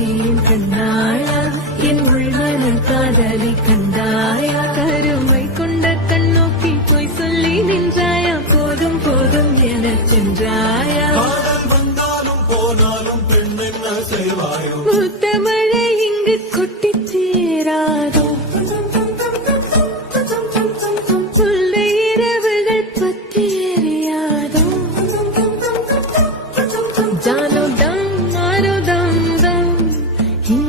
என் கண்ணாளா என் உள்மனல் காதலை கண்டாயா கருமை கொண்ட கண்ணோக்கி போய் சொல்லி நின்றாயா போதும் போதும் என சென்றாயா வந்தாலும் போனாலும் பெண் என்ன செய்வாயோ உத்தம